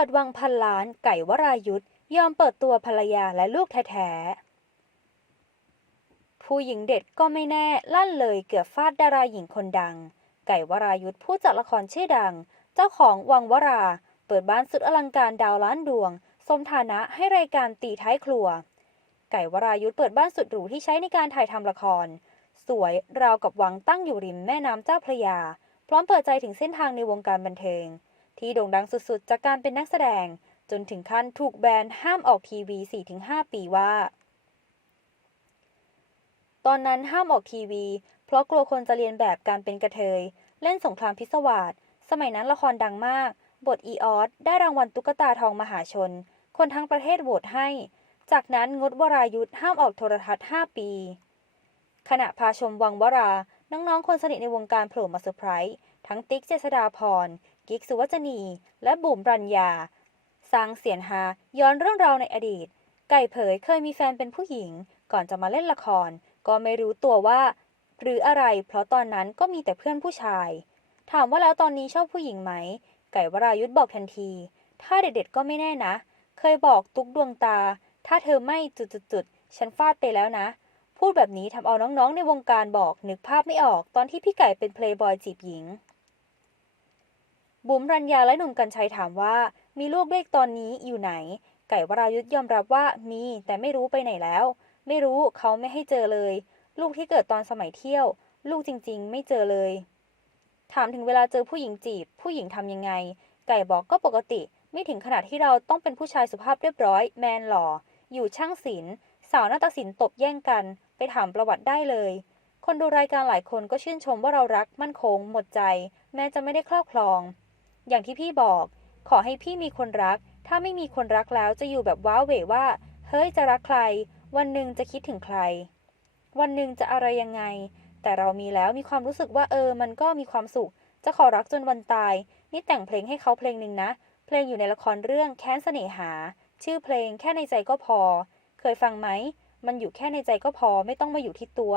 ปิดวังพันล้าน ไก่วรายุทธยอมเปิดตัวภรรยาและลูกแท้ๆ ผู้หญิงเด็ดก็ไม่แน่ลั่นเลยเกือบฟาดดาราหญิงคนดัง ไก่วรายุทธผู้จัดละครชื่อดัง เจ้าของวังวรา เปิดบ้านสุดอลังการดาวล้านดวง สมฐานะให้รายการตีท้ายครัว ไก่วรายุทธเปิดบ้านสุดหรูที่ใช้ในการถ่ายทำละคร สวยราวกับวังตั้งอยู่ริมแม่น้ำเจ้าพระยา พร้อมเปิดใจถึงเส้นทางในวงการบันเทิง ที่โด่งดังสุดๆ จากการเป็นนักแสดง จนถึงขั้นถูกแบนห้ามออกทีวี 4-5 ปีว่า ตอนนั้นห้ามออกทีวี เพราะกลัวคนจะเรียนแบบการเป็นกระเทย เล่นสงครามพิศวาสสมัยนั้นละครดังมาก บทอีออสได้รางวัลตุ๊กตาทองมหาชน คนทั้งประเทศโหวตให้ จากนั้นงดวรายุทธ์ห้ามออกโทรทัศน์ 5 ปี ขณะพาชมวังวรา น้องๆ คนสนิทในวงการโผล่มาเซอร์ไพรส์ทั้งติ๊กเจษดาพร กิ๊กสุวจนี และบุ๋มรัญญาสร้างเสียนหาย้อนเรื่องราวในอดีต ไก่เผยเคยมีแฟนเป็นผู้หญิง ก่อนจะมาเล่นละคร ก็ไม่รู้ตัวว่า หรืออะไร เพราะตอนนั้นก็มีแต่เพื่อนผู้ชาย ถามว่าแล้วตอนนี้ชอบผู้หญิงไหม ไก่วรายุทธบอกทันที ถ้าเด็ดๆก็ไม่แน่นะ เคยบอกตุกดวงตา ถ้าเธอไม่จุดๆๆฉันฟาดไปแล้วนะ พูดแบบนี้ทำเอาน้องๆในวงการบอกนึกภาพไม่ออกตอนที่พี่ไก่เป็นเพลย์บอยจีบหญิง บุ๋มรัญญาและหนุ่มกัญชัยถามว่า มีลูกเลขตอนนี้อยู่ไหน ไก่วรายุทธยอมรับว่ามีแต่ไม่รู้ไปไหนแล้ว ไม่รู้เขาไม่ให้เจอเลย ลูกที่เกิดตอนสมัยเที่ยว ลูกจริงๆ ไม่เจอเลย ถามถึงเวลาเจอผู้หญิงจีบ ผู้หญิงทำยังไง ไก่บอกก็ปกติ ไม่ถึงขนาดที่เราต้องเป็นผู้ชายสุภาพเรียบร้อย แมนหล่อ อยู่ช่างศิลป์สาวนาฏศิลป์ตบแย่งกัน ไปถามประวัติได้เลย คนดูรายการหลายคนก็ชื่นชมว่าเรารักมั่นคง หมดใจ แม้จะไม่ได้ครอบครอง อย่างที่พี่บอก ขอให้พี่มีคนรัก ถ้าไม่มีคนรักแล้วจะอยู่แบบว้าเหวว่า เฮ้ยจะรักใคร วันหนึ่งจะคิดถึงใคร วันหนึ่งจะอะไรยังไง แต่เรามีแล้วมีความรู้สึกว่าเออ มันก็มีความสุข จะขอรักจนวันตาย นี่แต่งเพลงให้เขาเพลงหนึ่งนะ เพลงอยู่ในละครเรื่องแค้นเสน่หา ชื่อเพลงแค่ในใจก็พอ เคยฟังไหม มันอยู่แค่ในใจก็พอไม่ต้องมาอยู่ที่ตัว